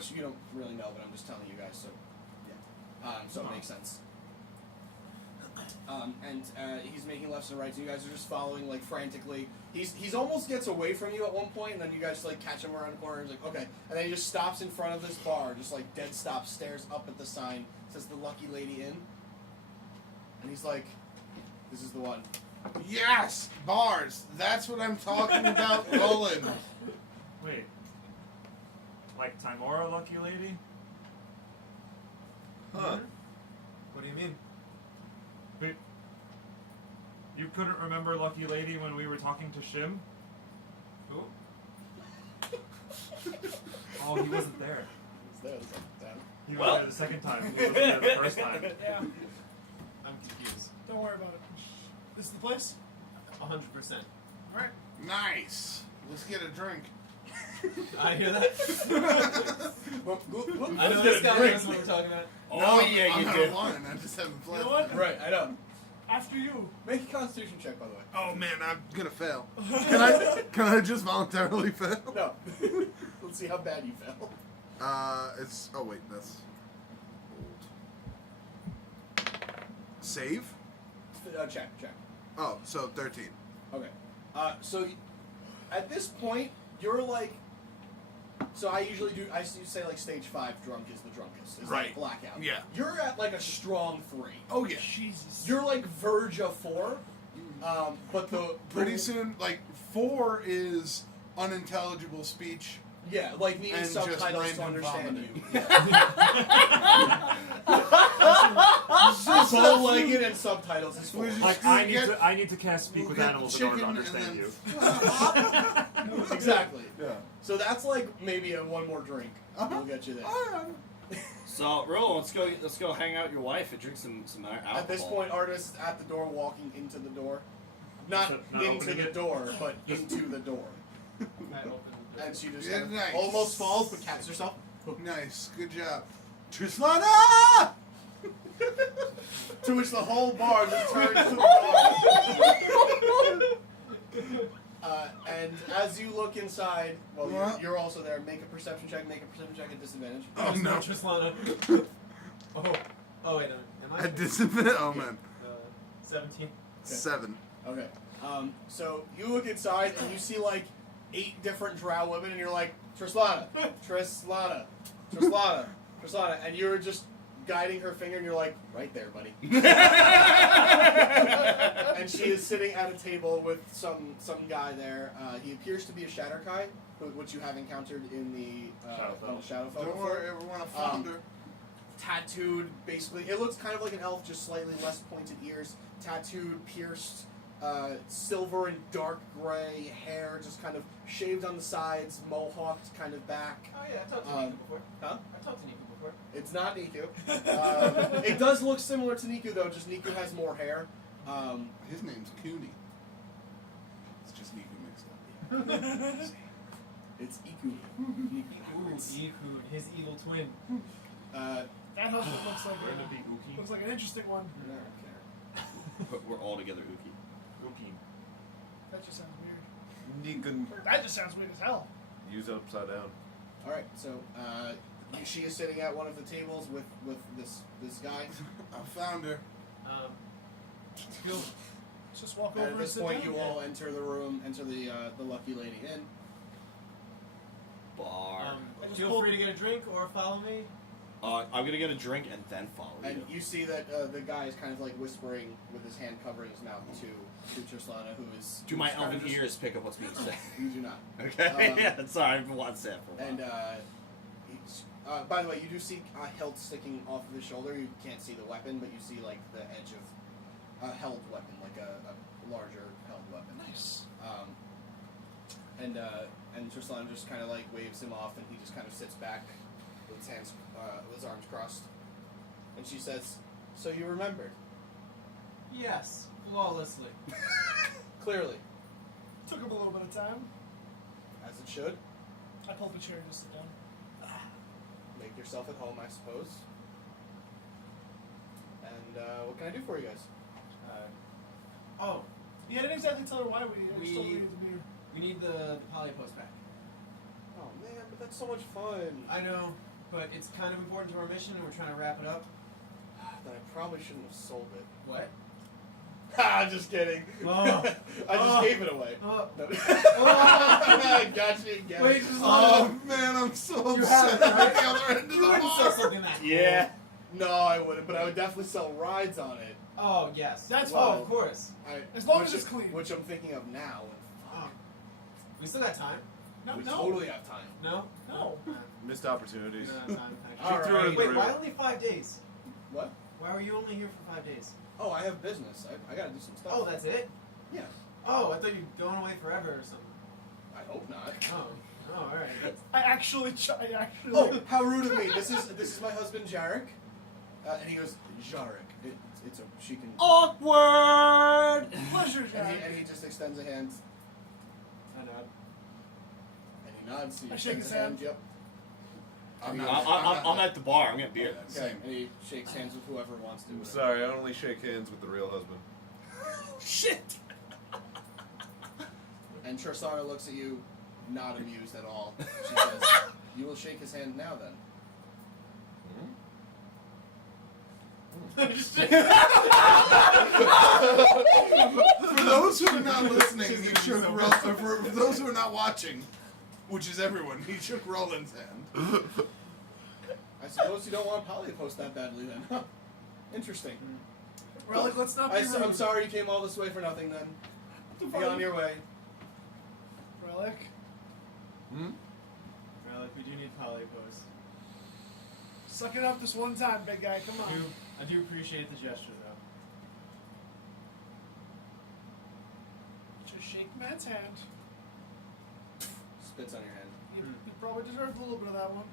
which you don't really know, but I'm just telling you guys, so yeah. So it makes sense. And he's making lefts and rights, and you guys are just following, like, frantically. He's almost gets away from you at one point, and then you guys, like, catch him around the corner, and he's like, okay. And then he just stops in front of this bar, just, like, dead stop, stares up at the sign, says the Lucky Lady Inn. And he's like, this is the one. Yes! Bars! That's what I'm talking about, Ruland. Wait. Like Timora Lucky Lady? Huh. What do you mean? Wait. You couldn't remember Lucky Lady when we were talking to Shim? Who? Oh, he wasn't there. He's there the second time. He was there the second time. He wasn't there the first time. Yeah. I'm confused. Don't worry about it. This is the place? 100%. Alright. Nice. Let's get a drink. I hear that. I know this guy knows what we're talking about. Oh, yeah, you did. I just haven't played. You know what? Right, I know. After you. Make a Constitution check, by the way. Oh, man, I'm gonna fail. Can I just voluntarily fail? No. Let's see how bad you fail. It's... Oh, wait, that's... old. Save? Check. Oh, so 13. Okay. So at this point, you're like... So I usually say like stage 5 drunk is the drunkest. It's Right. like blackout. Yeah. You're at like a strong 3. Oh, yeah. Jesus. You're like verge of 4. But the... Pretty soon, like, 4 is unintelligible speech. Yeah, like needing And just subtitles to random understand vomiting. you. Bow-legged and subtitles is 4. We're just- Like, I need to cast Speak with We'll get Animals in order to chicken understand and you. Exactly. Yeah. So that's like maybe one more drink. We'll get you there. So, Ro, let's go hang out with your wife and drink some alcohol. At this point, Artemis is at the door, walking into the door. Not Not into opening the it? door, but into the door. I opened the And she just Yeah, kind of nice. almost falls, but catches herself. Nice. Good job. Trislana! To which the whole bar just turns to the bar. And as you look inside, well, you're also there. Make a perception check. Make a perception check at disadvantage. Oh, no. Trislana. Oh, wait, no. Am I? At disadvantage? Oh, man. 17. 7. Okay. So you look inside and you see like 8 different drow women, and you're like, Trislana, Trislana, Trislana, Trislana, and you're just guiding her finger, and you're like, right there, buddy. And she is sitting at a table with some guy there. He appears to be a Shatterkai, which you have encountered in the Shadowfell Don't before. worry, everyone. I found her. Tattooed, basically. It looks kind of like an elf, just slightly less pointed ears. Tattooed, pierced, silver and dark gray hair, just kind of shaved on the sides, mohawked kind of back. Oh, yeah, I talked to Niku before. Huh? I talked to Niku before. It's not Niku. It does look similar to Niku, though, just Niku has more hair. His name's Cooney. It's just Niku mixed up. It's Iku. Ooh, Iku, his evil twin. That husband looks like We're gonna be Uki. looks like an interesting one. I don't care. We're all together, Uki. Uki. That just sounds weird. Nikun. That just sounds weird as hell. Use it upside down. Alright, so she is sitting at one of the tables with this guy. I found her. Let's just walk over And at and this sit point, down. you all enter the room, enter the Lucky Lady Inn. Bar. Feel free to get a drink or follow me. I'm gonna get a drink and then follow And you. you see that the guy is kind of like whispering with his hand covering his mouth to Trislana, who is... Do my who's kind of elven just- ears pick up what's being said? You do not. Okay. Yeah. Sorry, I've been wanting to say it for a while. And by the way, you do see a hilt sticking off of his shoulder. You can't see the weapon, but you see like the edge of a held weapon, like a larger held weapon. Nice. And Trislana just kind of like waves him off, and he just kind of sits back with his hands, with his arms crossed. And she says, "So you remembered?" Yes, flawlessly. Clearly, Took him a little bit of time. as it should. I pulled the chair and just sit down. Make yourself at home, I suppose. And what can I do for you guys? Oh, Yeah, I didn't exactly tell her why we still We- needed the beer. we need the poly post back. Oh man, but that's so much fun. I know. but it's kind of important to our mission, and we're trying to wrap it up. Then I probably shouldn't have sold it. What? Ha! Just kidding. Oh. I just Oh. gave it away. Oh. No. Oh. Got you again. Wait, just Oh man, I'm so You have upset it, right? at the other end of the You wouldn't sell bar. something that cool. Yeah. No, I wouldn't, but I would definitely sell rides on it. Oh, yes. That's Wow. Oh, of course. As long which as it's clean. Which I'm thinking of now. Oh. We still got time? No, We no. totally have time. No? No. Missed opportunities. No, time. All She threw it in right. the Wait, river. why only 5 days? What? Why were you only here for 5 days? Oh, I have business. I gotta do some stuff. Oh, that's it? Yeah. Oh, I thought you were going away forever or something. I hope not. Oh, alright. I actually. Oh, how rude of me! This is my husband Jarek, and he goes Jarek. It's a she can. Awkward. Pleasure, Jack. And he just extends a hand, I know. and he nods. So he I shake extends his a hand. Yep. I'm at the bar. I'm getting beer. Okay. Same. And he shakes hands with whoever wants to. I'm whatever. sorry, I only shake hands with the real husband. Shit. And Tristana looks at you, not amused at all. She says, "You will shake his hand now, then." For those who are not listening, he shook for those who are not watching, which is everyone, he shook Roland's hand. I suppose you don't want Polly to post that badly, then. Huh. Interesting. Relic, let's not be rude. I'm sorry you came all this way for nothing, then. Be on your way. Relic. Relic, we do need poly posts. Suck it up this one time, big guy. Come on. I do appreciate the gesture, though. Just shake man's hand. Spits on your hand. You probably deserved a little bit of that one.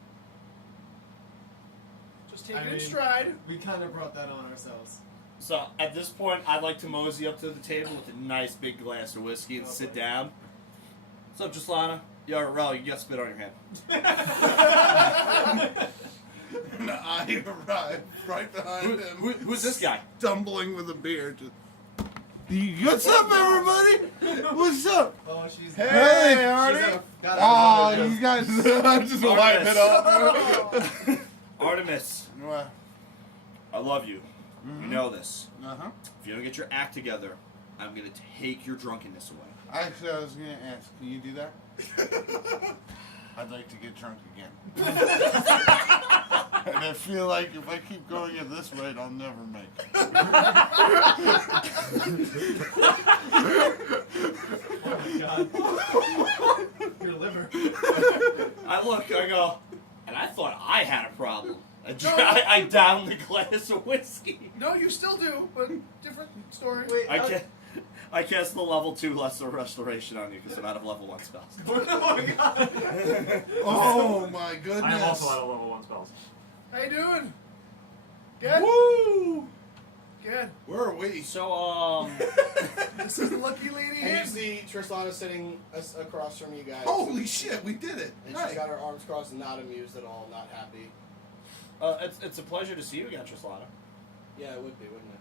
Just take I it in mean- stride. We kind of brought that on ourselves. So at this point, I'd like to mosey up to the table with a nice big glass of whiskey and sit down. What's up, Gislana? Yo, Rel, you got spit on your hand. And I arrived right behind him. Who's this guy? Stumbling with a beer. Just, what's up, everybody? What's up? Oh, she's Hey, Artie. Oh, you guys just lighting it up. Artemis, I love you. You know this. Uh-huh. If you don't get your act together, I'm gonna take your drunkenness away. Actually, I was going to ask, can you do that? I'd like to get drunk again. And I feel like if I keep going at this rate, I'll never make it. Oh my god. Your liver. I go, and I thought I had a problem. I downed the glass of whiskey. No, you still do, but different story. Wait, I cast the level 2 lesser restoration on you because I'm out of level 1 spells. oh my god. Oh my goodness. I am also out of level 1 spells. How you doing? Good? Woo! Good. Where are we? So, This is the lucky lady And here. you see Tristana sitting across from you guys. Holy shit, we did it. And Hi. she's got her arms crossed, not amused at all, not happy. it's a pleasure to see you again, Trislana. Yeah, it would be, wouldn't it?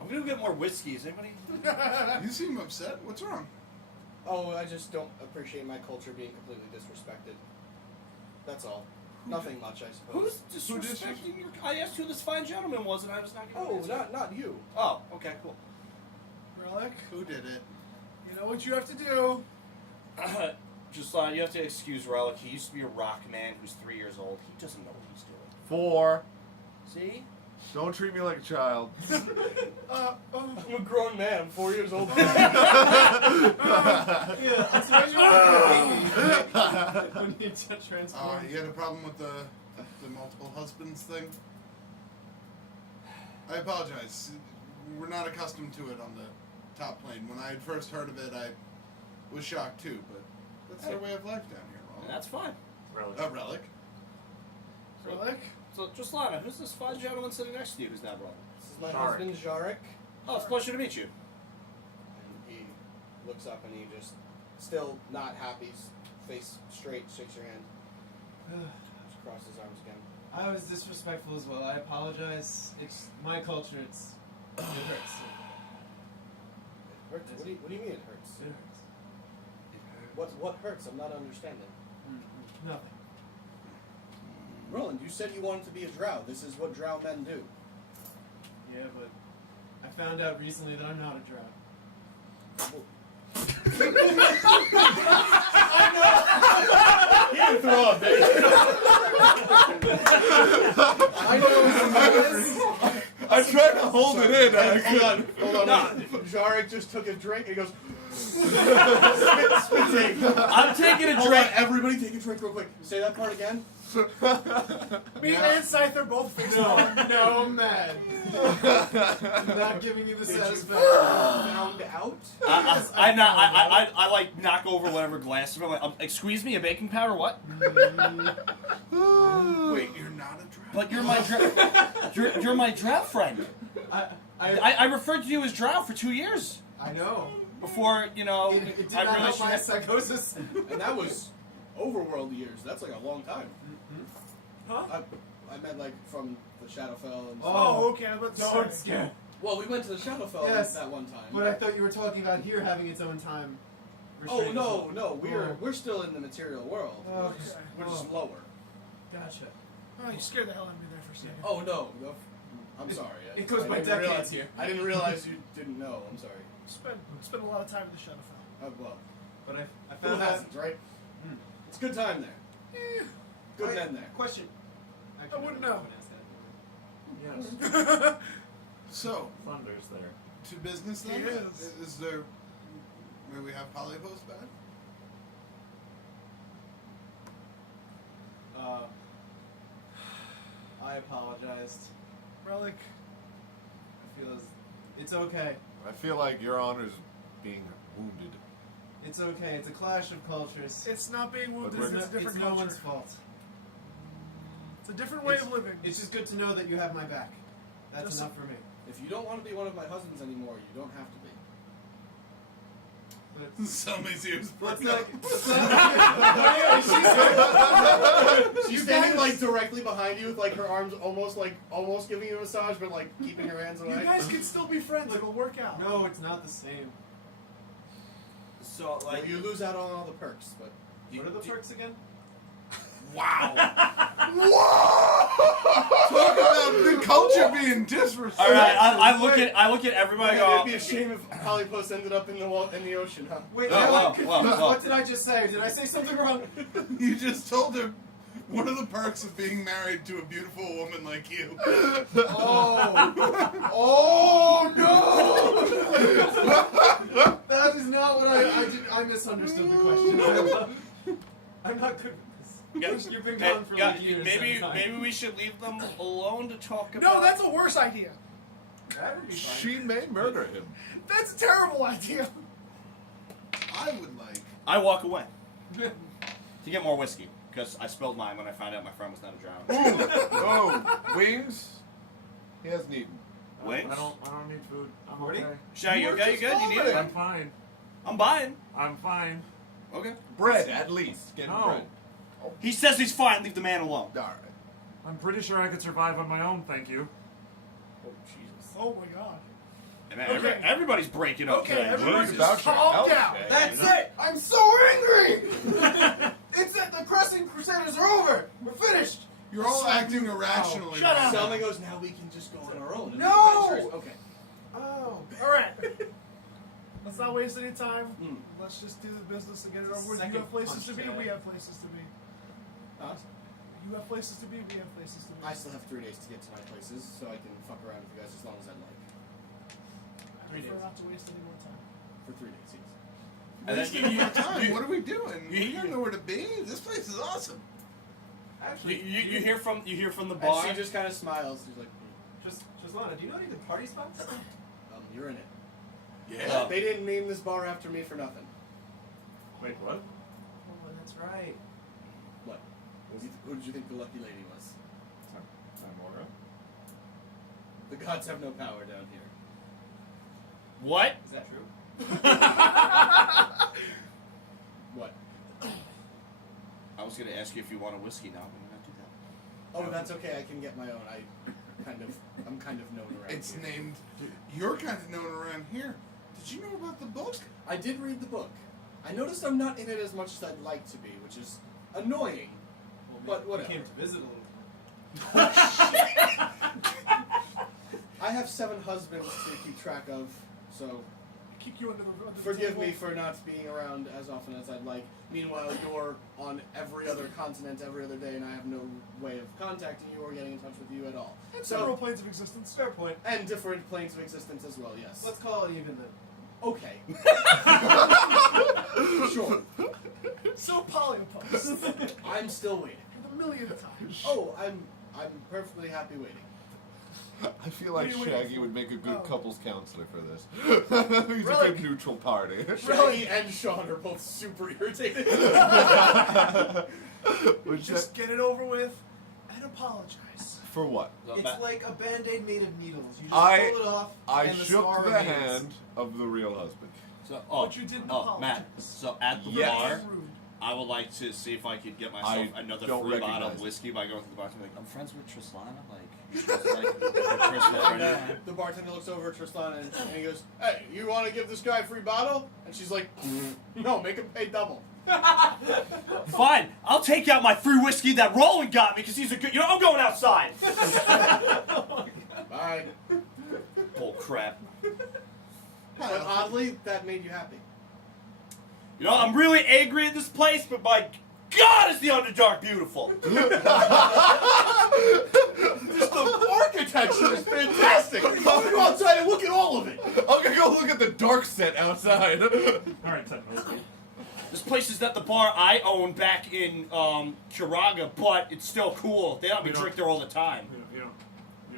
I'm gonna get more whiskey. Is anybody? You seem upset. What's wrong? Oh, I just don't appreciate my culture being completely disrespected. That's all. Nothing much, I suppose. Who's disrespecting your... I asked who this fine gentleman was, and I was not giving Oh, an answer. not you. Oh, okay, cool. Relic, Who did it? you know what you have to do. Just you have to excuse Rellik. He used to be a rock man who's 3 years old. He doesn't know what he's doing. 4. See? Don't treat me like a child. I'm a grown man. I'm 4 years old. Yeah, I'm surprised you're not a baby when you transform. You had a problem with the multiple husbands thing? I apologize. We're not accustomed to it on the top plane. When I had first heard of it, I was shocked too, but that's their way of life down here, And Roland. that's fine. Really? Relic. Relic. So, just Lana, who's this fine gentleman sitting next to you who's now brother? This is my Jarek. husband, Jarek. Oh, it's a pleasure to meet you. And he looks up and he just, still not happy, face straight, shakes your hand. Just crosses his arms again. I was disrespectful as well. I apologize. It's my culture. It hurts. It hurts. What do you mean it hurts? It hurts. What hurts? I'm not understanding. Nothing. Ruland, you said you wanted to be a drow. This is what drow men do. Yeah, but I found out recently that I'm not a drow. He didn't throw up, baby. I know. I tried to hold it in. And I couldn't. Hold on. No. Jarek just took a drink and he goes. spit take. I'm taking a Hold drink. on, everybody take a drink real quick. Say that part again. Me and Scythe are both fixed. No, man. Not giving you the Did you satisfaction. found out? I like knock over whatever glass. I'm like, excuse me, a baking powder? What? Wait, you're not a drow? But you're my you're my drow friend. I referred to you as drow for 2 years I know. before It did I not help realized you my had. psychosis. And that was overworld years. That's like a long time. Huh? I meant like from the Shadowfell and stuff. Oh, okay. I was about Don't to say. scare. Well, we went to the Shadowfell Yes. that one time. But I thought you were talking about here having its own time. Oh restraint as no, well. no, we're still in the material world. Oh, We're just lower. Gotcha. Oh, you scared the hell out of me there for a second. Oh no, I'm sorry. It goes I by didn't decades realize- here. I didn't realize you didn't know. I'm sorry. Spent a lot of time in the Shadowfell. Well, But I who found out. hasn't, right? Hmm. It's a good time there. Good men there. Question. I wouldn't know. Yes. So, Thunder's there. to business then? He is. Is there... May we have polypost back? I apologized. Rellik. I feel as it's okay. I feel like your honor's being wounded. It's okay. It's a clash of cultures. It's not being wounded. But It's a different it's no culture. one's fault. It's a different way of living. It's just good to know that you have my back. That's Just- enough for me. If you don't want to be one of my husbands anymore, you don't have to be. But Somebody's ears let's broke not. up. Let's not She's standing like directly behind you with like her arms almost giving you a massage, but like keeping her hands You away. guys can still be friends. It'll work out. no, it's not the same. So Like you lose out on all the perks, but What are the perks again? Wow! Talk about the culture being disrespectful. all right, I look at everybody. yeah, Go, it'd be a shame if Polypost ended up in the ocean, huh? Wait, Whoa, I'm whoa, confused. whoa. What did I just say? Did I say something wrong? You just told him one of the perks of being married to a beautiful woman like you. Oh no! That is not what I did. I misunderstood the question. I'm not good with this. You've been gone for like years. maybe we should leave them alone to talk about. No, that's a worse idea. That would be fine. She may murder him. That's a terrible idea. I would like. I walk away to get more whiskey because I spilled mine when I found out my friend was not a drowned. Oh, wings? He hasn't eaten. Wings? I don't need food. I'm Morty? okay. Shaggy, you okay? You good? You need it? I'm fine. I'm buying. I'm fine. Okay. Bread, at least. Get him No. bread. He says he's fine. Leave the man alone. All right. I'm pretty sure I could survive on my own, thank you. Oh Jesus. Oh my god. And Okay. everybody's breaking up Okay, today. everybody Worried just about your calm health, down. Shaggy. That's it! I'm so angry! It's it! The Crescent Crusaders are over! We're finished! You're all acting irrationally. Shut right up. now. Selma goes, now we can just go on our own. and be No! adventurous." Okay. Oh. Alright. Let's not waste any time. Mm. Let's just do the business and get it over with. Second You have places to punch, be, Dad. we have places to be. Huh? You have places to be, we have places to be. I still have 3 days to get to my places, so I can fuck around with you guys as long as I like. I prefer not to waste any more time. For 3 days, yes. And then Wasting more time. What are we doing? you- We don't know where to be. This place is awesome. Actually, You hear from the And bar. she just kind of smiles. She's like, just Lana, do you know any good party spots? you're in it. Yeah. They didn't name this bar after me for nothing. Wait, what? Oh, that's right. What? Who did you think the lucky lady was? Samora? The gods have no power down here. What? Is that true? What? I was gonna ask you if you want a whiskey now, but I'm not do that. Oh, that's okay. I can get my own. I'm kind of known around It's here. named. You're kind of known around here. Did you know about the book? I did read the book. I noticed I'm not in it as much as I'd like to be, which is annoying. Well, But we whatever. came to visit a little. I have 7 husbands to keep track of, so Kick you under the forgive table. me for not being around as often as I'd like. Meanwhile, you're on every other continent every other day, and I have no way of contacting you or getting in touch with you at all. And several planes of existence. Fair point. And different planes of existence as well, yes. Let's call it even then. Okay. Sure. So polyopus. I'm still waiting. For the millionth time. Oh, I'm perfectly happy waiting. I feel like What are you waiting Shaggy for? would make a good Oh. couples counselor for this. He's a Rellik. good neutral party. Shaggy and Sean are both super irritated. Which Just get it over with and apologize. for what? It's like a band-aid made of needles. You just I- pull it off, I and the shook scar the remains. hand of the real husband. So, But you didn't Matt. apologize. So at the Yes. bar, Rude. I would like to see if I could get myself I another don't free bottle recognize of it. whiskey by going to the bar and be like, I'm friends with Trislana. Like, she's like a personal friend of mine. The bartender looks over at Tristan and he goes, "Hey, you want to give this guy a free bottle?" And she's like, "No, make him pay double." Fine, I'll take out my free whiskey that Roland got me because he's a good. I'm going outside. Bye. Bull crap. But oddly, that made you happy. I'm really angry at this place, but my God, is the Underdark beautiful. Just the architecture is fantastic. Why don't you go outside and look at all of it? I'm gonna go look at the dark set outside. Alright, 10 minutes. This place is not the bar I owned back in Curaga, but it's still cool. They let me We don't- drink there all the time. You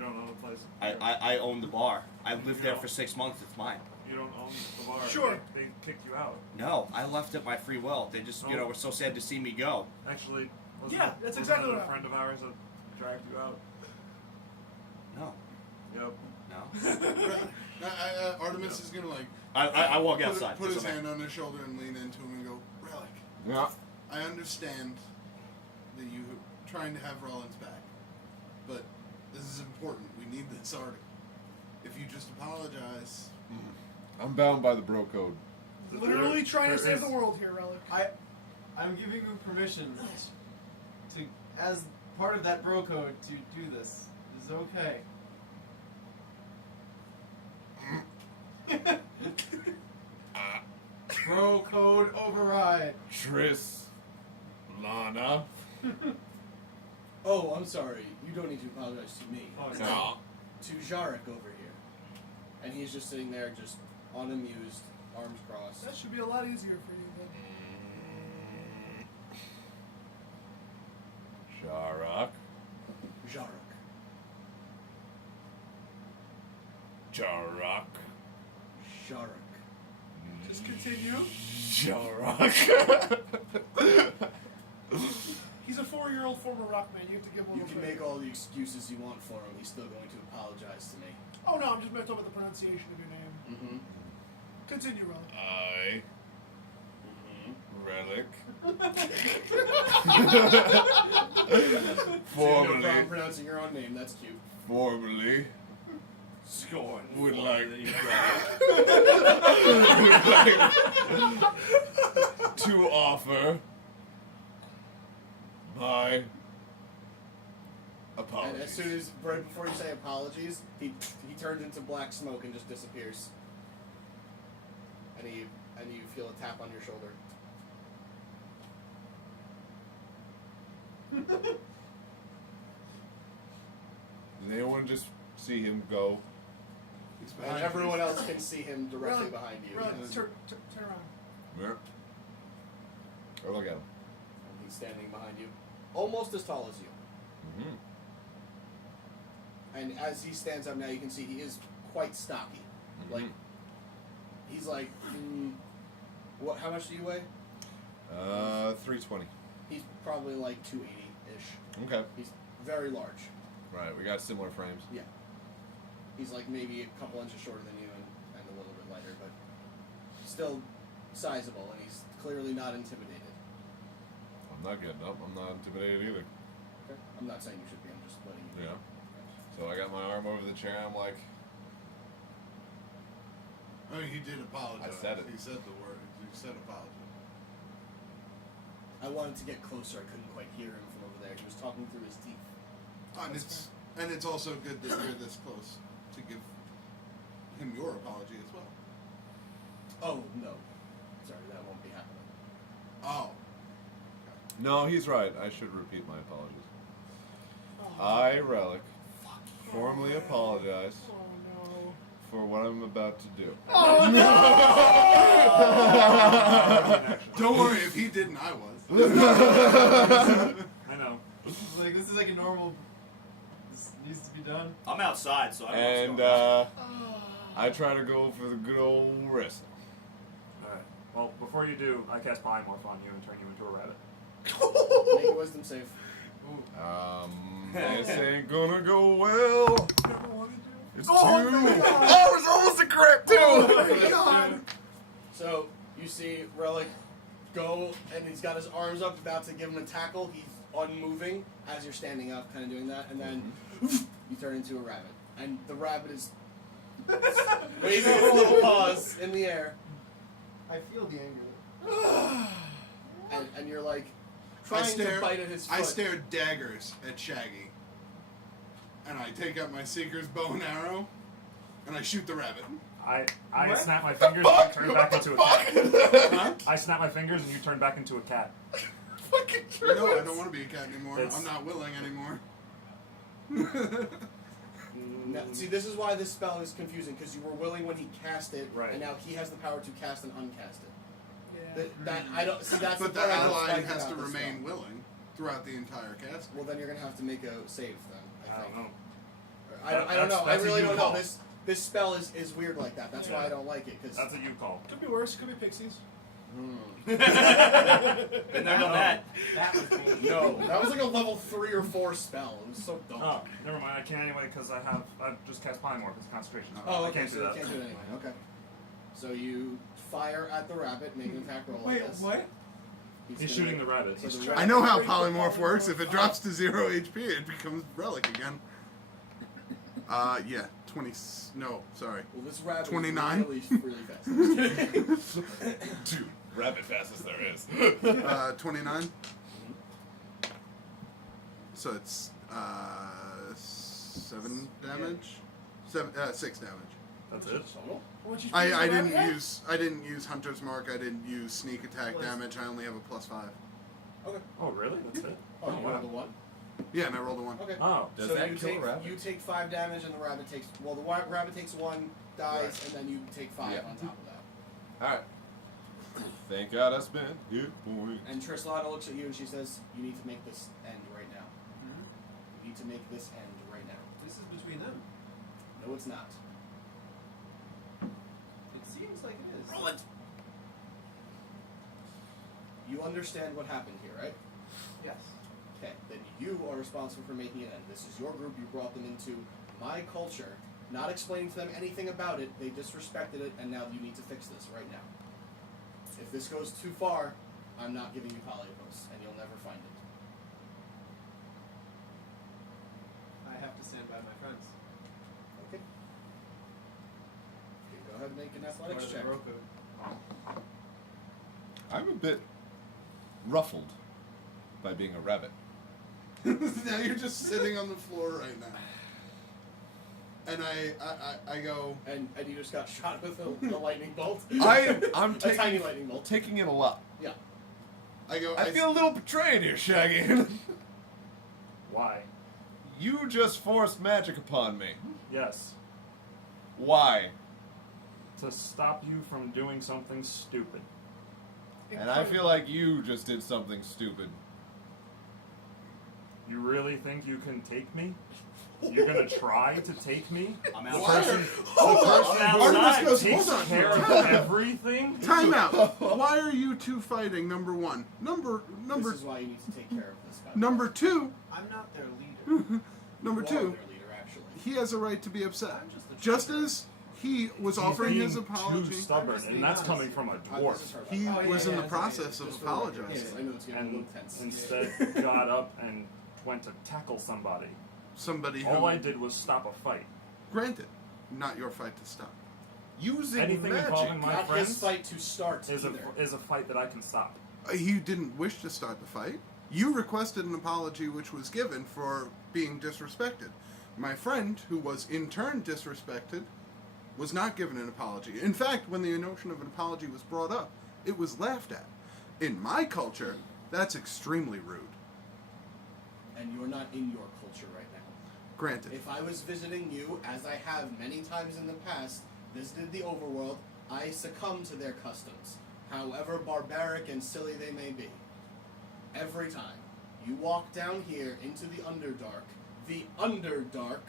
don't own the place. I own the bar. I lived there for 6 months. It's mine. You don't own the bar. Sure. They kicked you out. No, I left at my free will. They just, were so sad to see me go. Actually, wasn't Yeah, it- that's wasn't exactly it what a friend of ours that dragged you out. No, Yep. no. Artemis is gonna like I walk put, outside. put his It's okay. hand on his shoulder and lean into him and go, Rellik, Yeah. I understand that you trying to have Rollins back, but this is important. We need this article. If you just apologize, I'm bound by the bro code. Literally trying to there save is- the world here, Rellik. I'm giving you permission to, as part of that bro code, to do this. It's okay. Bro code override. Lana. Oh, I'm sorry. You don't need to apologize to me. Oh, No. To Jarek over here. And he's just sitting there, just unamused, arms crossed. That should be a lot easier for you then. Sharak. Jarek. Jarak. Jarek. Just continue. Jarak. He's a 4-year-old former rock man. You have to give him You a can break. make all the excuses you want for him. He's still going to apologize to me. Oh no, I'm just talking about the pronunciation of your name. Mm-hmm. Continue, Rellik. I. Rellik. No Formerly. problem pronouncing your own name. That's cute. Formerly. Scorn. Would like. That you would like to offer my apologies. And as soon as, right before you say apologies, he turns into black smoke and just disappears. And you feel a tap on your shoulder. Did anyone just see him go? Everyone else can see him directly Rellik, behind you. Rellik, turn around. Where? Or look at him. And he's standing behind you, almost as tall as you. Mm-hmm. And as he stands up now, you can see he is quite stocky. Like, he's like, what? How much do you weigh? 320. He's probably like 280-ish. Okay. He's very large. Right, we got similar frames. Yeah. He's like maybe a couple inches shorter than you and a little bit lighter, but still sizable, and he's clearly not intimidated. I'm not getting up. I'm not intimidated either. Okay. I'm not saying you should be, I'm just letting you know. Yeah. So I got my arm over the chair. I'm like, I mean, he did apologize. I said it. He said the word. He said apology. I wanted to get closer. I couldn't quite hear him from over there. He was talking through his teeth. And it's also good that you're this close to give him your apology as well. Oh, no. Sorry, that won't be happening. Oh. No, he's right. I should repeat my apologies. I, Rellik, formally apologize for what I'm about to do. Oh no! Don't worry, if he didn't, I was. I know. Like, this is like a normal. This needs to be done. I'm outside, so I don't know And what's going on. I try to go for the good old wrestling. Alright. Well, before you do, I cast Polymorph on you and turn you into a rabbit. Make a wisdom save. This ain't gonna go well. It's Oh, too. my God. Oh, it was almost a crit too. Oh my God! So, you see Rellik go, and he's got his arms up, about to give him a tackle. He's unmoving as you're standing up, kind of doing that, and then you turn into a rabbit. And the rabbit is waving its little paws in the air, I feel the anger. and you're like trying to bite at his foot. I stare daggers at Shaggy. And I take out my Seeker's bow and arrow, and I shoot the rabbit. I What? snap my fingers and you turn back into a cat. Huh? I snap my fingers and you turn back into a cat. Fucking true. No, I don't want to be a cat anymore. It's- I'm not willing anymore. No, see, this is why this spell is confusing, because you were willing when he cast it, Right. and now he has the power to cast and uncast it. Yeah. That I don't see. That's But the the part I don't ally like has about to this remain spell. willing throughout the entire cast. Well, then you're gonna have to make a save then. I I don't think. know. I don't know. That's I really a you don't know. call. This spell is weird like that. That's why I don't like it. Cause That's a you call. Could be worse. Could be pixies. Been there, done that. That was cool. no, that was like a level 3 or 4 spell. It was so dumb. Oh, never mind. I can't anyway because I just cast Polymorph. It's concentration. Oh, I okay. can't So do you that. can't do it anyway. Okay. So you fire at the rabbit, make an attack roll. Wait, I guess. what? He's gonna shooting make- the rabbit. so the He's rabbit- I know how Great for polymorph works. polymorph. If it drops to 0 HP, it becomes Rellik again. Yeah, 20. No, sorry. Well, this rabbit 29? is really fast. Dude, rabbit fast as there is. 29. So it's 7 damage. 6 damage. That's it. What'd you I choose, didn't rabbit? use Hunter's Mark. I didn't use sneak attack Plus- damage. I only have a +5. Okay. Oh, really? That's it. Oh, you wow. rolled a 1? Yeah, and I rolled a 1. Okay. Oh. Does so that you kill take a rabbit? you take 5 damage, and the rabbit takes rabbit takes 1, dies, and then you take 5 Yeah. on top of that. Alright. Thank God I spent hit point. And Trislana looks at you and she says, "You need to make this end right now. You need to make this end right now." This is between them. No, it's not. It seems like it is. Roll it. You understand what happened here, right? Yes. Okay. Then you are responsible for making it end. This is your group. You brought them into my culture, not explaining to them anything about it. They disrespected it, and now you need to fix this right now. If this goes too far, I'm not giving you Polypos, and you'll never find it. I have to stand by my friends. Okay. Okay, go ahead and make an athletics Part of the check. bro code. I'm a bit ruffled by being a rabbit. Now you're just sitting on the floor right now. And I go, And you just got shot with a lightning bolt. I'm a tiny taking lightning bolt. taking it a lot. Yeah. I go, I feel a little betrayed here, Shaggy. Why? You just forced magic upon me. Yes. Why? To stop you from doing something stupid. And I feel like you just did something stupid. You really think you can take me? You're gonna try to take me? I'm The outside. person, Hold on. outside Artemis goes, takes hold on. care of Time out. everything? Time out. Why are you two fighting? Number one. Number This is why you need to take care of this guy. number two. I'm not their leader. Number You are two. their leader, actually. He has a right to be upset. I'm just the Just traitor. as he was He's offering being his apology. too stubborn, I'm just and that's being coming from a This is dwarf. her. He Oh, yeah, was in yeah, the yeah, process of Just for the record. apologizing. Yes, I know it's getting a And little tense. instead got up and went to tackle somebody. Somebody who, All I did was stop a fight. granted, not your fight to stop. Using Anything magic. involving my Not friends his fight to start is either. a fight that I can stop. He didn't wish to start the fight. You requested an apology which was given for being disrespected. My friend, who was in turn disrespected, was not given an apology. In fact, when the notion of an apology was brought up, it was laughed at. In my culture, that's extremely rude. And you're not in your culture right now. Granted. If I was visiting you, as I have many times in the past, visited the overworld, I succumb to their customs, however barbaric and silly they may be. Every time. You walk down here into the Underdark,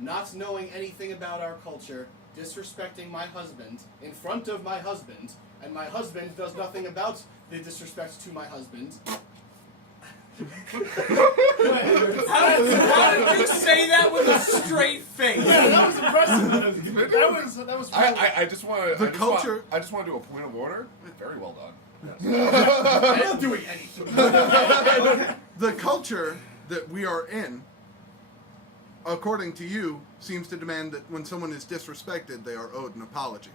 not knowing anything about our culture, disrespecting my husband in front of my husband, and my husband does nothing about the disrespect to my husband. How did you say that with a straight face? Yeah, that was impressive. that was. I just want to. The culture. I just want to do a point of order. Very well done. I'm not doing anything. The culture that we are in, according to you, seems to demand that when someone is disrespected, they are owed an apology.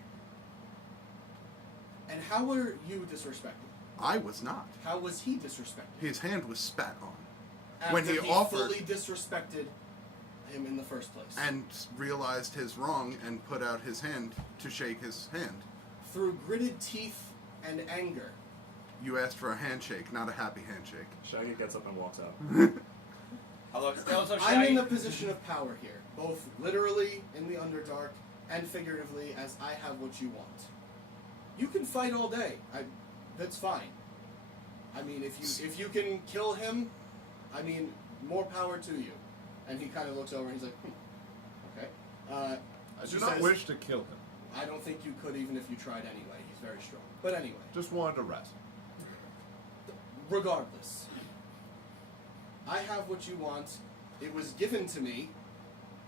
And how were you disrespected? I was not. How was he disrespected? His hand was spat on. After When he offered- fully disrespected him in the first place. And realized his wrong and put out his hand to shake his hand. Through gritted teeth and anger. You asked for a handshake, not a happy handshake. Shaggy gets up and walks out. Hello, what's up, I'm in Shaggy? the position of power here, both literally in the Underdark and figuratively as I have what you want. You can fight all day. That's fine. I mean, if you can kill him, I mean, more power to you. And he kind of looks over and he's like, okay. I She do not says, wish to kill him. I don't think you could even if you tried anyway. He's very strong. But anyway, Just wanted to rest. regardless, I have what you want. It was given to me.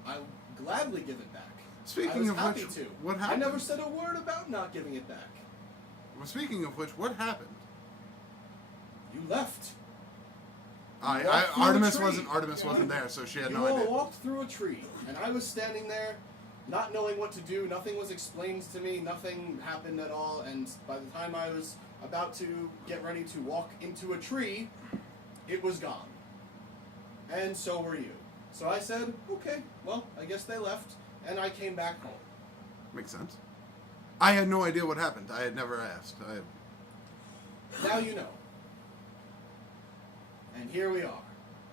I'll gladly give it back. I Speaking was of happy which, to. what I happened? never said a word about not giving it back. Well, speaking of which, what happened? You left. Artemis wasn't there, so she had You no all idea. walked through a tree, and I was standing there, not knowing what to do. Nothing was explained to me. Nothing happened at all. And by the time I was about to get ready to walk into a tree, it was gone. And so were you. So I said, okay, well, I guess they left, and I came back home. Makes sense. I had no idea what happened. I had never asked. Now you know. And here we are.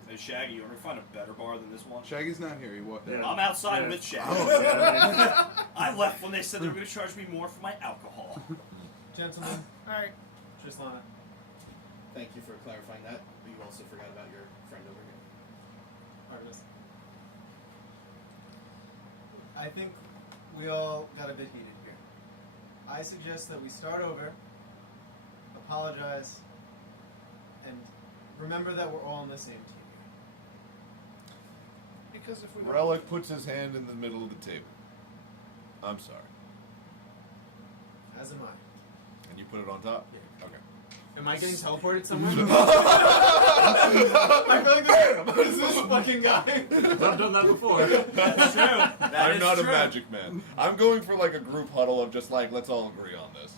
Hey, Shaggy, you want to find a better bar than this one? Shaggy's not here. He walked out. Yeah. I'm outside Yeah. with Shaggy. Oh, yeah. I left when they said they were going to charge me more for my alcohol. Gentlemen, Alright. Trislana. Thank you for clarifying that. But you also forgot about your friend over here. Artemis. I think we all got a bit heated here. I suggest that we start over, apologize, and remember that we're all on the same team here. Because if we don't- Rellik puts his hand in the middle of the table. I'm sorry. As am I. And you put it on top? Okay. Am I getting teleported somewhere? I feel like this is this fucking guy. I've done that before. That's true. I'm not a magic man. I'm going for like a group huddle of just like, let's all agree on this.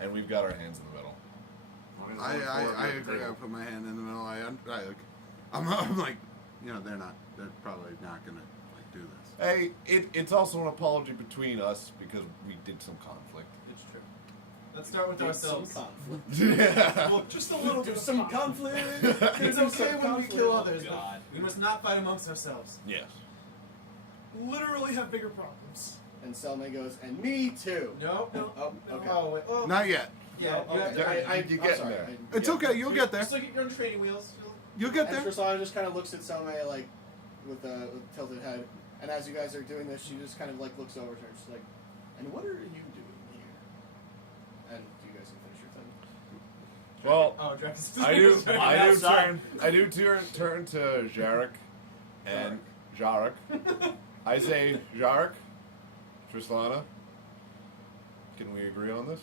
And we've got our hands in the middle. I agree. I put my hand in the middle. I'm like, they're probably not gonna like do this. Hey, it's also an apology between us because we did some conflict. It's true. Let's start with Did ourselves. some conflict. Yeah. Well, Just a little Do bit of some conflict. conflict. it's okay when we kill others, but God. we must not fight amongst ourselves. Yes. Literally have bigger problems. And Selma goes, and me too. No. Oh, okay. Oh, wait. Oh. Not yet. Yeah. Oh, You okay. have to, I'm You sorry. get there. It's okay. You'll get there. Just like you're on training wheels. You'll get And there. Tristana just kind of looks at Selma like with tilted head, and as you guys are doing this, she just kind of like looks over to her, just like, and what are you doing here? And you guys can finish your thing. Well, Oh, Drekas. I do turn to Jarek and Jarek. I say, Jarek, Trislana, can we agree on this?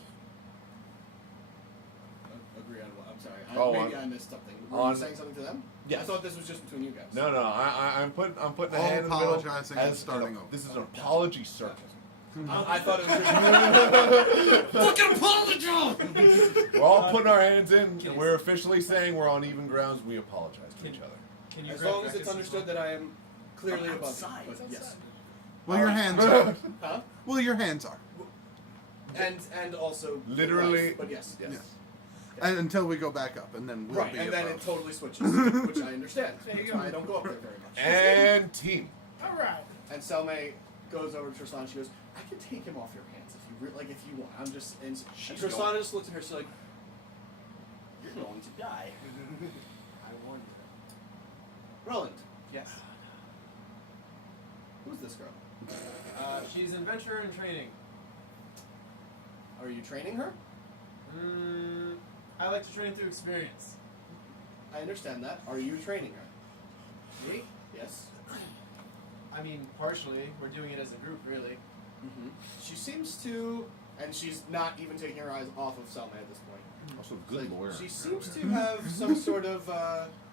Agree on what? I'm sorry. Maybe I missed something. Were on- you saying something to them? Yes. I thought this was just between you guys. No, I'm putting a All hand in the middle apologizing and as starting over. This is an apology circle. I thought it was Fucking apologize! We're all putting our hands in, and we're officially saying we're on even grounds. We apologize to each other. Can you as grab long as it's Drekas' understood phone? that I am clearly above outside. you. But yes. Well, your hands are. Huh? Well, your hands are. And also Literally- life, but yes. Yes. And until we go back up, and then we'll Right, be and then it above. totally switches, which I understand. There you That's go. why I don't go up there very much. And team. All right. And Selma goes over to Tristan. She goes, "I can take him off your hands if you like, if you want. I'm just." And She's Tristan going- just looked at her. She's like, You're going to die. I warned you. "Roland, Yes. who's this girl? She's an adventurer in training. Are you training her? I like to train through experience. I understand that. Are you training her? Me? Yes. I mean, partially. We're doing it as a group, really. Mm-hmm. She seems to, and she's not even taking her eyes off of Selma at this point. Also, good Like, lawyer. she seems to have some sort of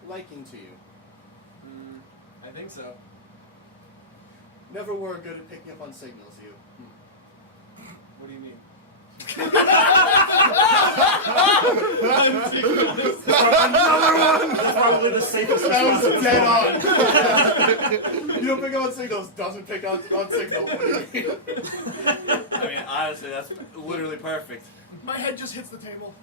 liking to you. I think so. Never were good at picking up on signals, you. What do you mean? That's probably the safest That was response. dead on. You don't pick up on signals, doesn't pick up on signal. What do you mean? I mean, honestly, that's literally perfect. My head just hits the table.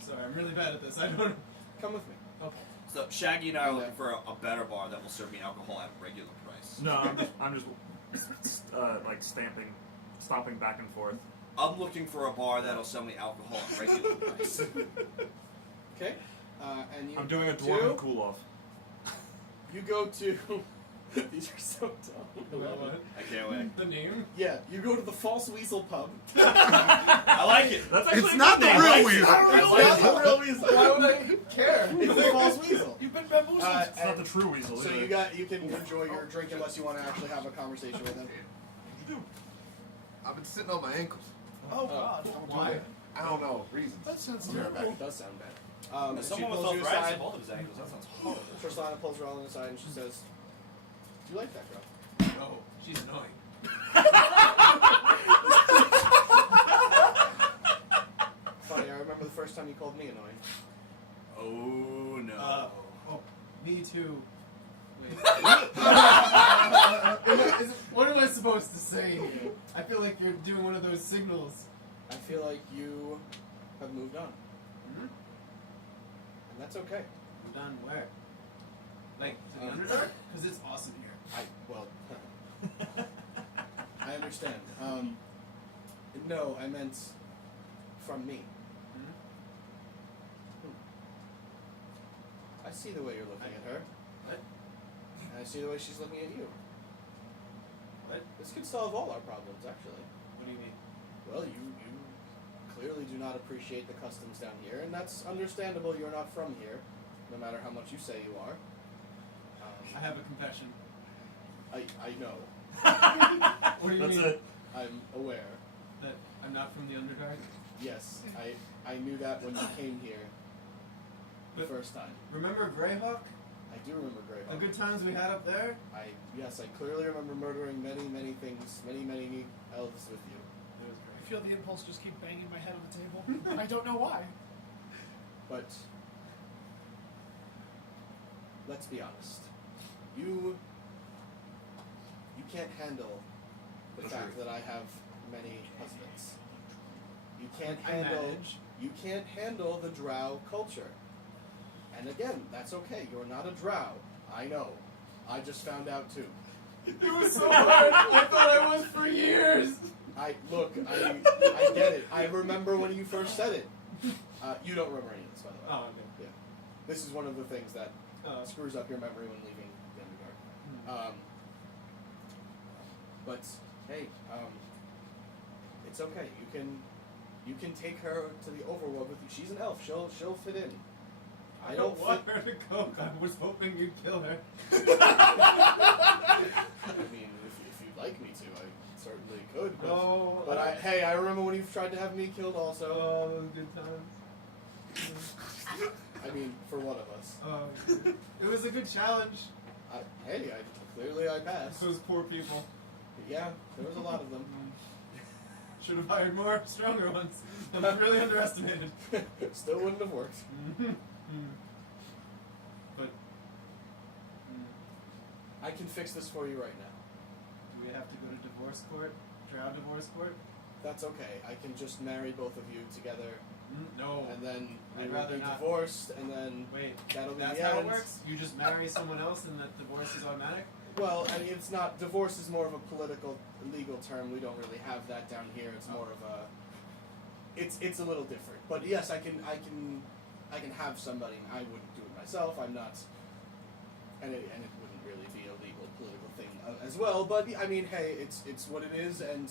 Sorry, I'm really bad at this. I don't. Come with me. Okay. So Shaggy and I are looking for a better bar that will serve me alcohol at a regular price. No, I'm just like stomping back and forth. I'm looking for a bar that'll sell me alcohol at regular price. Okay. And you I'm doing a go dwarven to- cool off. You go to. These are so dumb. I can't wait. The name? Yeah, you go to the False Weasel pub. I like it. That's actually It's not the a good real name. weasel. It's not the real weasel. Why would I care? It's the False Weasel. You've been bamboozled. It's not the true weasel. So either. you can enjoy your drink unless you want to actually have a conversation with him. I've been sitting on my ankles. oh God. Why? I don't know reasons. That sounds It terrible. does sound bad. As She someone with pulls you arthritis aside. in both of his ankles, that sounds horrible. Tristana pulls Roland aside and she says, "Do you like that girl?" No, she's annoying. Funny, I remember the first time you called me annoying. Oh no. Me too. Wait. What am I supposed to say here? I feel like you're doing one of those signals. I feel like you have moved on, Hmm? and that's okay. Moved on where? Like, to the Um, Underdark? Because it's awesome here. I understand. No, I meant from me. Hmm? I see the way you're looking at her, What? and I see the way she's looking at you. What? This could solve all our problems, actually. What do you mean? Well, you clearly do not appreciate the customs down here, and that's understandable. You're not from here, no matter how much you say you are. I have a confession. I know. What do you That's mean? it. I'm aware. That I'm not from the Underdark? Yes, I knew that when you came here the But- first time. Remember Greyhawk? I do remember The Greyhawk. good times we had up there? Yes, I clearly remember murdering many things, many elves with you. It was I great. feel the impulse just keep banging my head on the table. I don't know why. But let's be honest. You can't handle the The fact truth. that I have many husbands. You can't I handle manage. you can't handle the drow culture. And again, that's okay. You're not a drow. I know. I just found out too. It was so hard. I thought I was for years. I get it. I remember when you first said it. You don't remember any of this, by the way. Oh, okay. Yeah. This is one of the things that Oh. screws up your memory when leaving the Underdark. But hey, it's okay. You can take her to the overworld with you. She's an elf. She'll fit in. I don't want her to go. I was hoping you'd kill her. I mean, if you'd like me to, I certainly could. But, Oh, but I remember when you've tried to have me killed also. Oh, those good times. I mean, for one of us. It was a good challenge. Clearly I passed. Those poor people. Yeah, there was a lot of them. Should have hired more stronger ones. I'm really underestimated. Still wouldn't have worked. But I can fix this for you right now. do we have to go to divorce court? Drow divorce court? That's okay. I can just marry both of you together, No. and then we I'd will rather be not. divorced, and then Wait, that'll be that's the how it end. works? You just marry someone else and that divorce is automatic? Well, I mean, it's not. Divorce is more of a political, legal term. We don't really have that down here. It's more of a. It's a little different. But yes, I can have somebody. I wouldn't do it myself. I'm not. And it wouldn't really be a legal, political thing as well. But I mean, hey, it's what it is, and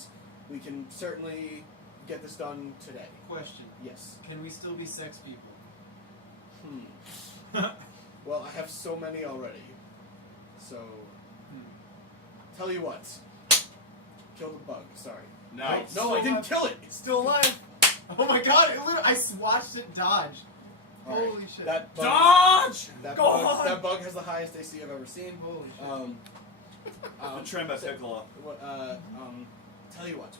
we can certainly get this done today. Question. Yes. Can we still be sex people? Well, I have so many already. So, tell you what. Kill the bug. Sorry. Nice. No, I didn't kill it. It's still alive. Oh my god, I watched it dodge. All right. Holy shit. That bug, Dodge! that Go bug, on! that bug has the highest AC I've ever seen. Holy shit. I'm trained by Piccolo. Tell you what.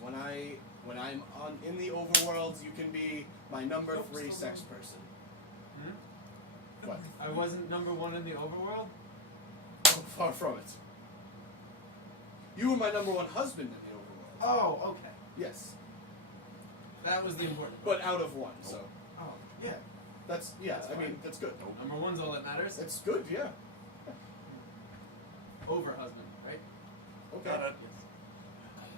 When I'm in the overworlds, you can be my number 3 sex person. What? I wasn't number 1 in the overworld? Oh, far from it. You were my number 1 husband in the overworld. Oh, okay. Yes, That was the important part. but out of 1. So Oh, yeah. that's That's I mean fine. that's good. Number 1's all that matters. It's good. Yeah. Over husband, right? Okay. Got it.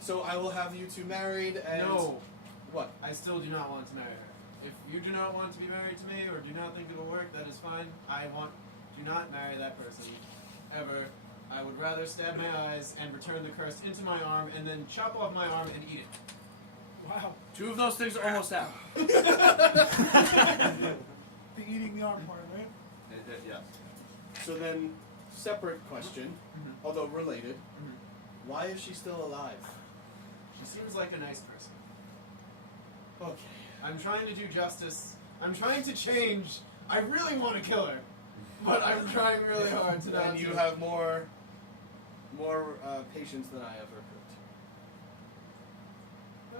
So I will have you two married and No, what? I still do not want to marry her. If you do not want to be married to me or do not think it will work, that is fine. Do not marry that person. Ever. I would rather stab my eyes and return the curse into my arm and then chop off my arm and eat it. Wow. 2 of those things are almost out. The eating the arm part, right? Yeah. So then, separate question, although related. Why is she still alive? She seems like a nice person. Okay. I'm trying to do justice. I'm trying to change. I really want to kill her. But I'm trying really hard to not And you do. have more patience than I ever could.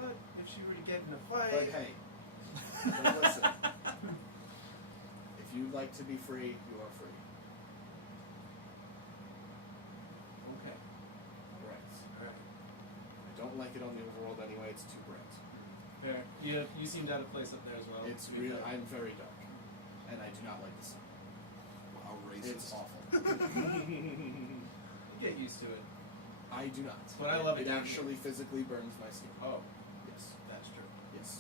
But if she were to get in a fight. But hey, but listen. If you'd like to be free, you are free. Okay. Alright. Alright. I don't like it on the overworld anyway, it's too bright. Fair. You seemed out of place up there as well. It's to be real. fair. I'm very dark. And I do not like the sun. Wow, It's racist. awful. Get used to it. I do not. But I love it. It actually physically burns my skin. Oh, Yes. that's true. Yes.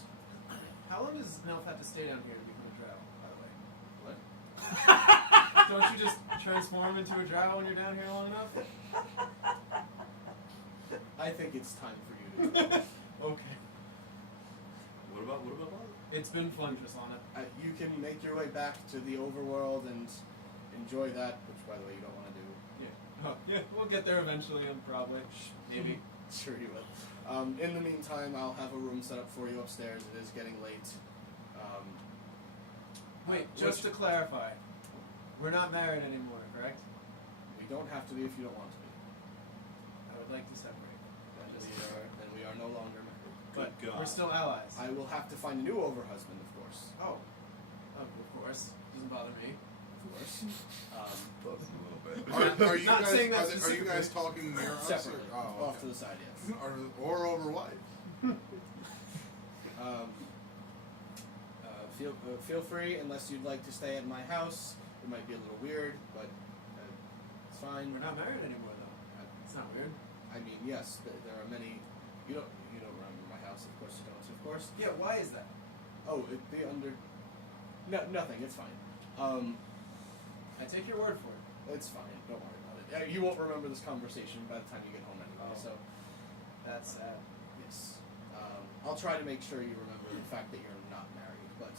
How long does Nelf have to stay down here to become a drow, by the way? What? Don't you just transform into a drow when you're down here long enough? I think it's time for you to go. Okay. What about love? It's been fun, Trislana. You can make your way back to the overworld and enjoy that, which, by the way, you don't want to do. Yeah. Oh, yeah, we'll get there eventually, probably. Maybe. Sure you will. In the meantime, I'll have a room set up for you upstairs. It is getting late. Wait, just to clarify, we're not married anymore, correct? We don't have to be if you don't want to be. I would like to separate. Then we are no longer married. But Good God. we're still allies. I will have to find a new overhusband, of course. Oh, of course. Doesn't bother me. Of course. Plus a little bit. Are you Not guys? saying that Are you guys talking near us? Separately. Or, oh, Off to okay. the side, yes. Or over what? Feel free, unless you'd like to stay at my house. It might be a little weird, but it's fine. We're not married anymore, though. It's not weird. I mean, yes, there are many. You don't remember my house, of course you don't. Of course. Yeah, why is that? Oh, it'd be under. No, nothing. It's fine. I take your word for it. It's fine. Don't worry about it. You won't remember this conversation by the time you get home anyway. Oh. So, That's sad. yes. I'll try to make sure you remember the fact that you're not married, but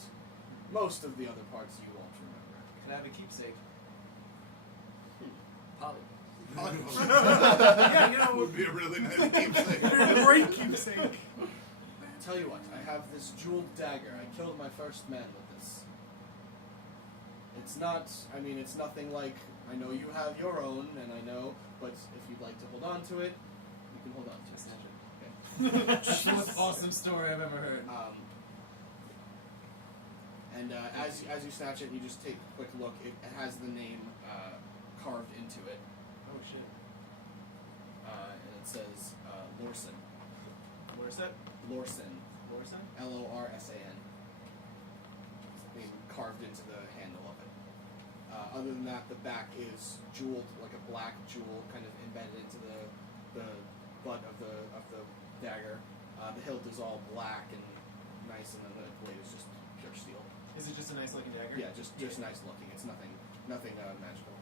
most of the other parts you won't remember. Can I have a keepsake? Polly. Yeah, you know, would be a really nice keepsake. a great keepsake. Tell you what, I have this jeweled dagger. I killed my first man with this. It's not. I mean, it's nothing like. I know you have your own, and I know, but if you'd like to hold on to it, you can hold on to Just it. snatch it. That's the most awesome story I've ever heard. And as you snatch it, you just take a quick look. It has the name carved into it, Oh shit. and it says Lorson. What is that? Lorson. Lorson? Lorsan. It's being carved into the handle of it. Other than that, the back is jeweled, like a black jewel, kind of embedded into the butt of the dagger. The hilt is all black and nice, and then the blade is just pure steel. Is it just a nice looking dagger? Yeah, just nice looking. It's nothing magical.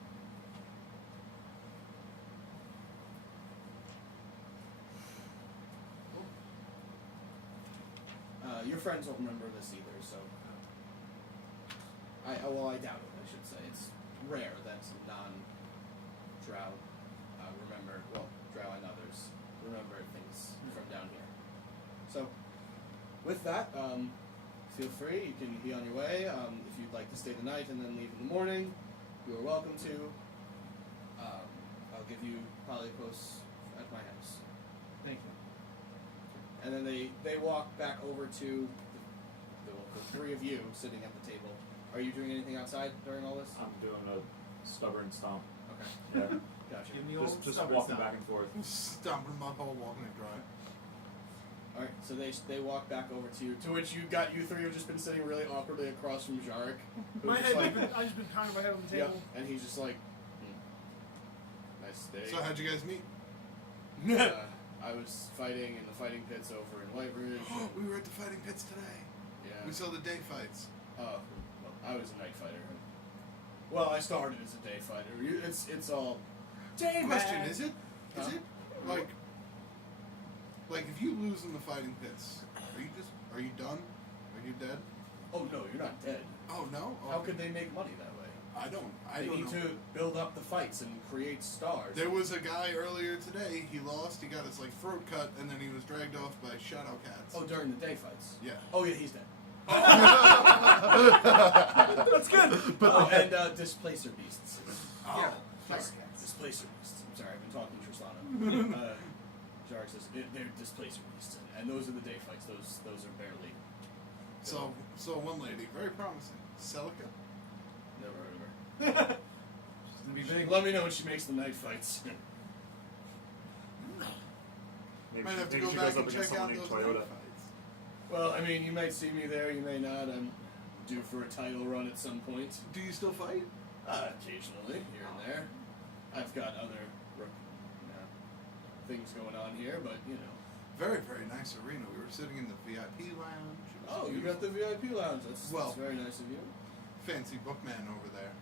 Your friends won't remember this either, so I doubt it. I should say it's rare that non-Drow remember. Well, Drow and others remember things from down here. So, with that, feel free. You can be on your way. If you'd like to stay the night and then leave in the morning, you are welcome to. I'll give you polypos at my house. Thank you. And then they walk back over to the three of you sitting at the table. Are you doing anything outside during all this? I'm doing a stubborn stomp. Okay. Yeah. Gotcha. Give me all just stubborn walking stuff. back and forth. Stomping my hole, walking it dry. Alright, so they walk back over to you, to which you three have just been sitting really awkwardly across from Jarek. who's My just head, like, I've just been pounding my head on the yep, table. and he's just like, nice day. So how'd you guys meet? I was fighting in the fighting pits over in White Ridge. We were at the fighting pits today. Yeah. We saw the day fights. Well, I was a night fighter. Well, I started as a day fighter. It's all day Question: man. Is it like if you lose in the fighting pits, are you done? Are you dead? Oh no, you're not dead. Oh no. How could they make money that way? I don't They need know. to build up the fights and create stars. There was a guy earlier today. He lost. He got his throat cut, and then he was dragged off by shadow cats. Oh, during the day fights. Yeah. Oh yeah, he's dead. That's good. And displacer beasts. Oh, Yeah. sorry. Displacer beasts. I'm sorry, I've been talking to Trislana. Jarek says they're displacer beasts, and those are the day fights. Those are barely. So one lady, very promising, Celica. Never heard of her. She's gonna be big. Let me know when she makes the night fights. Maybe, Might have to maybe go she back goes up and against check out someone named those Toyota. night fights. Well, I mean, you might see me there, you may not. I'm due for a title run at some point. Do you still fight? Occasionally, here and there. I've got other things going on here, but you know. Very, very nice arena. We were sitting in the VIP lounge. It was Oh, you got the VIP lounge. That's very nice of you. fancy bookman over there.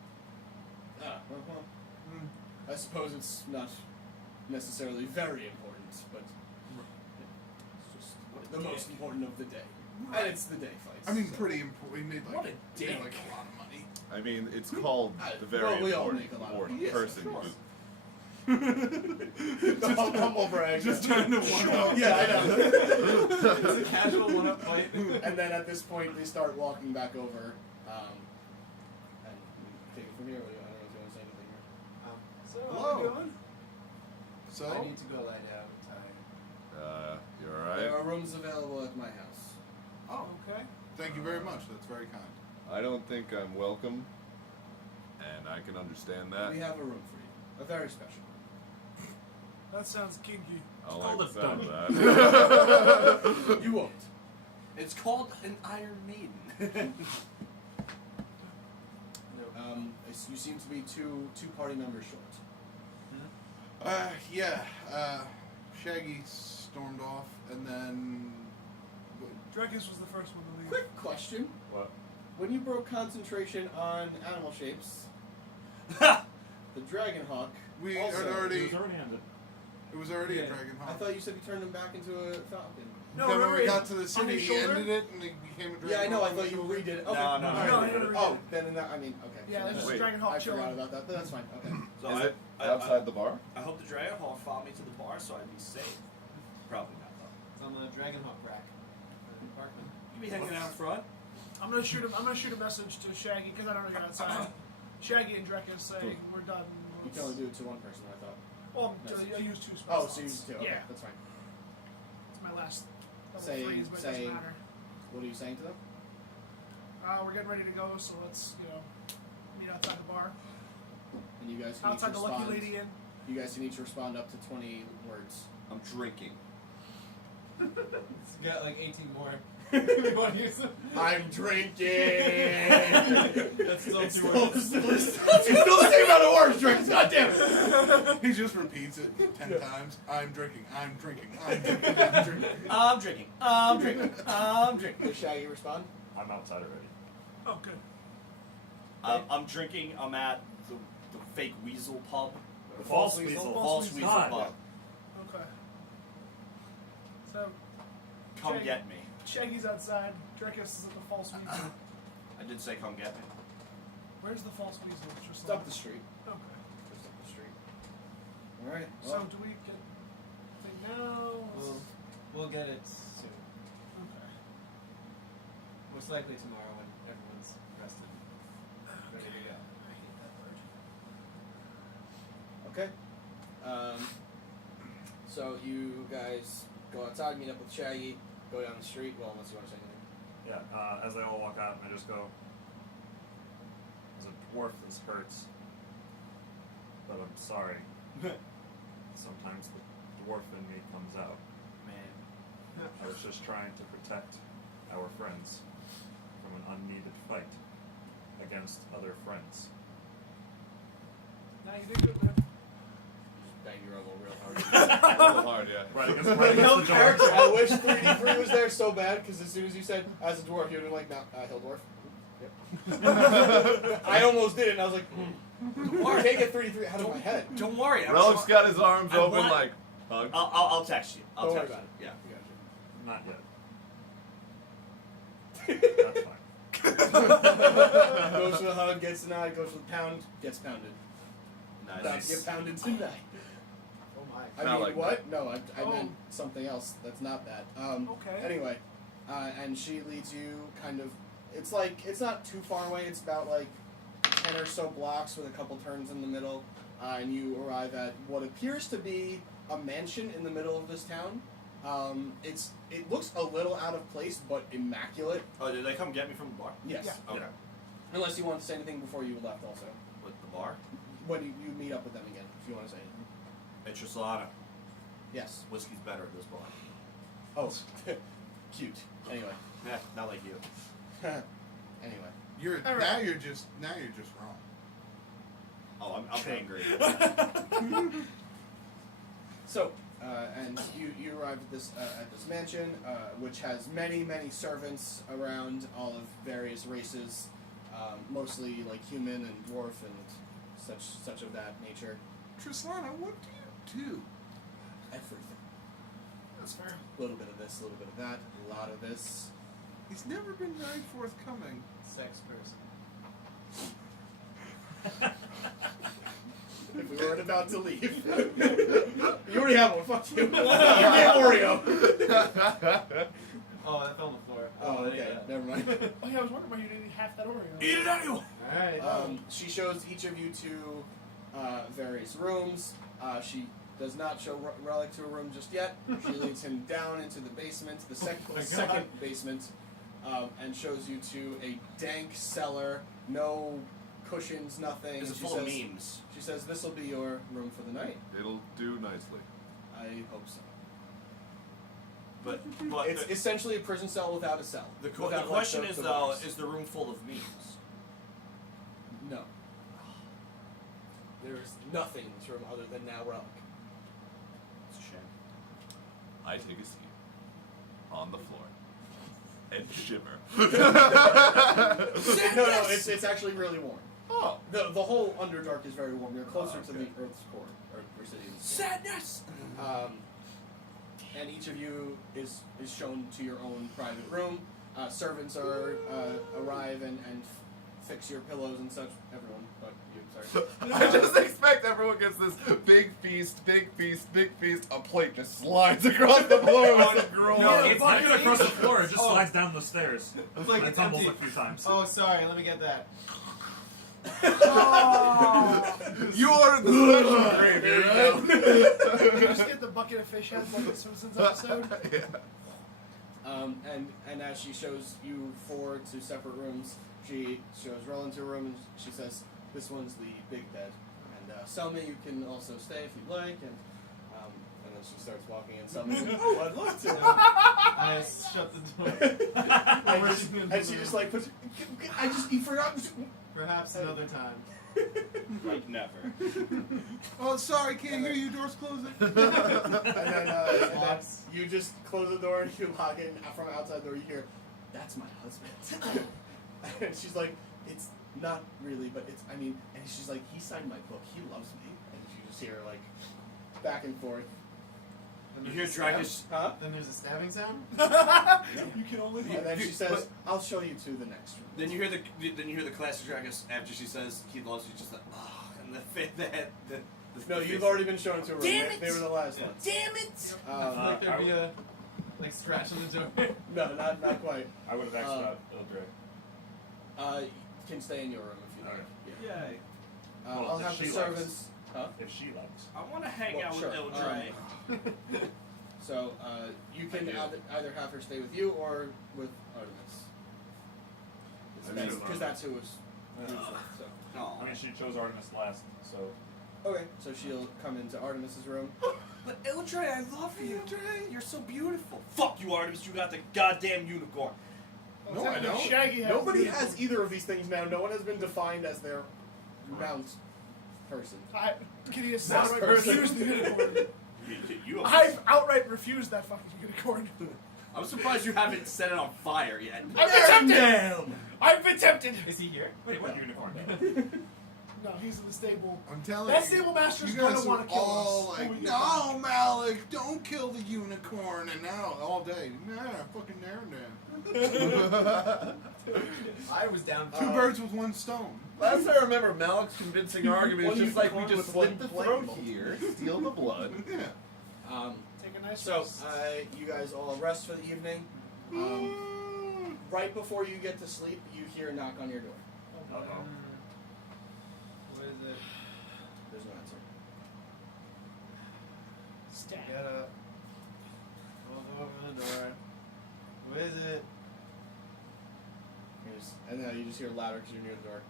Well, I suppose it's not necessarily very important, but it's just the most important of the day. And it's the day fights. I mean, so. pretty important. We made What a we dick. made, a lot of money. I mean, it's called the very well, we all important, make a lot of important money. Yes, person. of course. you- The humble brag. Just trying to one up. Yeah, I know. It's a casual one-up fight. And then at this point, they start walking back over. And we take it from here. I don't know if you want to say anything here. So Hello. how are we doing? So I need to go lie down. I'm tired. You There alright? are rooms available at my house. oh, Okay. thank you very much. That's very kind. I don't think I'm welcome, and I can understand that. We have a room for you. A very special room. That sounds kinky. I called like a the sound of dungeon. that. You won't. It's called an Iron Maiden. No. You seem to be two party members short. Yeah. Shaggy stormed off, and then Drekas was the first one to leave. Quick question. What? When you broke concentration on animal shapes, the dragon hawk. we also, had He already. was already handed. It was already a Yeah. dragon I hawk. thought you said you turned him back into a falcon. No, then when remember we he- got to the on city, his he shoulder? ended it, and he became a dragon. Yeah, I know. I hawk. thought you redid it. Okay. No, all no, right. no, he never Oh, redid it. then in that, I mean, okay. Yeah, that's just Wait. Dragon Hawk I chilling. forgot about that, but that's fine. Okay. So Is I, it I, outside the bar? I hope the Dragon Hawk followed me to the bar so I'd be safe. Probably not though. It's on the Dragonhawk rack in the apartment. You be hanging out front. I'm gonna shoot a message to Shaggy because I don't know get outside. Shaggy and Drekas saying we're done. You can only do it to one person, I thought. Well, No. I used 2 spell Oh, slots. so you use 2. Okay, Yeah, that's fine. it's my last double Saying- freeze, but it saying- doesn't matter. What are you saying to them? We're getting ready to go, so let's, meet outside the bar. And you guys can each Outside the respond. Lucky Lady Inn. You guys can each respond up to 20 words. I'm drinking. It's got like 18 more. You want to use them? I'm drinking. That's still It's 2 still, words. it's still the same amount of words, Drekas. God damn it. He just repeats it 10 times. I'm drinking. I'm drinking. I'm drinking. I'm drinking. I'm drinking. I'm drinking. I'm drinking. Does Shaggy respond? I'm outside already. Oh, good. I'm drinking. I'm at the fake weasel pub. The false weasel. weasel. False weasel. weasel God. pub. Okay. So, Come Shaggy. get me. Shaggy's outside. Drekas is at the false weasel. I did say come get me. Where's the false weasel? Just up the street. Okay. Just up the street. Alright. So, do we get thing now? We'll get it soon. Okay. Most likely tomorrow when everyone's rested. Ready to go. I hate that word. Okay. So you guys go outside, meet up with Shaggy, go down the street. Well, unless you want to say anything. Yeah, as they all walk out, I just go, as a dwarf, this hurts. But I'm sorry. Sometimes the dwarf in me comes out. Man. I was just trying to protect our friends from an unneeded fight against other friends. Now you did good, man. Just bang your elbow real hard. A little hard, yeah. Right against the Character. door. I wish 3D3 was there so bad because as soon as you said as a dwarf, you would have been like, no, hill dwarf. Yep. I almost did it, and I was like, I can't get 3D3 out of my head. Don't worry. I'm Relik's try- got his arms I open want- like, hug. I'll text you. I'll Don't worry text about you. it. Yeah. Not yet. That's fine. Goes for the hug, gets denied. Goes for the pound, gets pounded. About to Nice. get pounded tonight. Oh my. I Not mean, like what? No, I Oh. meant something else. That's not that. Okay. Anyway, and she leads you kind of. It's like it's not too far away. It's about like 10 or so blocks with a couple turns in the middle, and you arrive at what appears to be a mansion in the middle of this town. It looks a little out of place, but immaculate. Oh, did they come get me from the bar? Yes. Yeah. Okay. Unless you want to say anything before you left, also. With the bar? When you meet up with them again, if you want to say anything. It's just Solana. Yes. Whiskey's better at this bar. Oh, cute. Anyway. Yeah, not like you. Anyway. All right. Now you're just wrong. Oh, I'm angry. So, and you arrive at this mansion, which has many servants around, all of various races, mostly like human and dwarf and such of that nature. Trislana, what do you do? Everything. That's fair. A little bit of this, a little bit of that, a lot of this. He's never been very forthcoming. Sex person. If we weren't about to leave, you already have one. Fuck you. Give me an Oreo. Oh, that fell on the floor. Oh, I didn't okay. get that. Never mind. Oh yeah, I was wondering why you didn't eat half that Oreo. Eat it anyway! Alright. She shows each of you to various rooms. She does not show Rellik to a room just yet. She leads him down into the basement, the second basement, and shows you to a dank cellar, no cushions, nothing. Is it She full of says- memes? She says this will be your room for the night. It'll do nicely. I hope so. But It's essentially a prison cell without a cell. the Without, like, question the is, though, bars. is the room full of memes? No. There is nothing in this room other than now Rellik. It's a shame. I take a seat on the floor and shimmer. No, it's actually really warm. Oh, The whole Underdark is very warm. You're closer to the Earth's core, or City's core. Sadness! And each of you is shown to your own private room. Servants arrive and fix your pillows and such. Everyone but you, sorry. I just expect everyone gets this big feast, a plate just slides across the floor with some gruel. No, on it. it's not even across the floor. It just Oh. slides down the stairs. It's like And it's tumbles empty. a few times. Oh, sorry. Let me get that. Oh. You ordered the special gravy, right? You just get the bucket of fish heads like the Simpsons episode. Yeah. And as she shows you 4 to separate rooms, she shows Ruland to a room and she says, "This one's the big bed, and Selma, you can also stay if you'd like." And then she starts walking in. Selma's like, "Oh, I'd love to." I shut the door. and she just like puts. You forgot. Perhaps another time. Like never. Oh, sorry, can't hear you. Door's closing. And then you just close the door and you log in from outside the door. You hear, "That's my husband." And she's like, "It's not really, but it's. I mean," and she's like, "He signed my book. He loves me." And you just hear like back and forth. Then You there's hear a stab- Drekas? Huh? Then there's a stabbing sound. You can only. And then she says, "I'll show you to the next room." Then you hear the classic Drekas after she says he loves you, just like and the No, you've already been shown to a room. Damn it! They were the last ones. Damn it! I feel like there'd be a scratch on the door. No, not quite. I would have asked about Ildre. You can stay in your room if you like. Okay. Yeah. Yay! Well, I'll if have the she servants. Huh? If she likes. I want to hang Well, out sure. with Ildre. So you can I do. either have her stay with you or with Artemis. I mean, Because that's who was. So. No, I mean, she chose Artemis last, so. Okay, so she'll come into Artemis's room. but Ildre, I love you. Ildre, you're so beautiful. Fuck you, Artemis. You got the goddamn unicorn. No, I don't. Shaggy has Nobody the- has either of these things now. No one has been defined as their mount person. Kitteus Mouse outright person. refused the unicorn. You I've outright refused that fucking unicorn. I'm surprised you haven't set it on fire yet. I've been tempted. Damn! I've been tempted. Is he here? Wait, what unicorn? No, he's in the stable. I'm telling That you. stable master's You gonna guys want are to kill all us. like, Who we "No, Malik, don't kill the unicorn." And now, all day, nah, fucking there. I was down. Two birds with one stone. Last I remember, Malik's convincing argument One is just like we unicorn just with slit the one throat blade. here, steal the blood. Yeah. Take a nice So, rest. you guys all rest for the evening. Right before you get to sleep, you hear a knock on your door. Oh, boy. Uh-oh. What is it? There's no answer. Stab. Get up. Go over the door. Who is it? And then you just hear louder because you're near the door.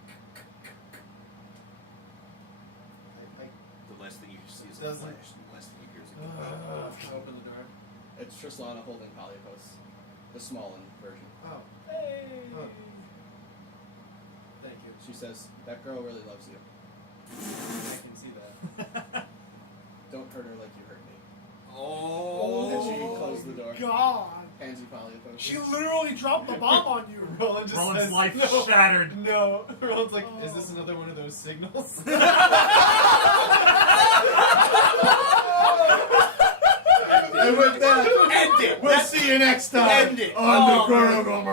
The last thing you see is a Doesn't- flash. The last thing you hear is a I open the door. It's Trislana holding Polypos, the small version. Oh, Hey. Oh. thank you. She says, "That girl really loves you. I can see that. Don't hurt her like you hurt me." Oh. And she closed the door. God. Hands you Polypos. She literally dropped the bomb on you. Roland just Roland's says, life no. shattered. No. Roland's like, is this another one of those signals? And with that, End it. we'll see you next time. End it. On Oh, the Critical Miss.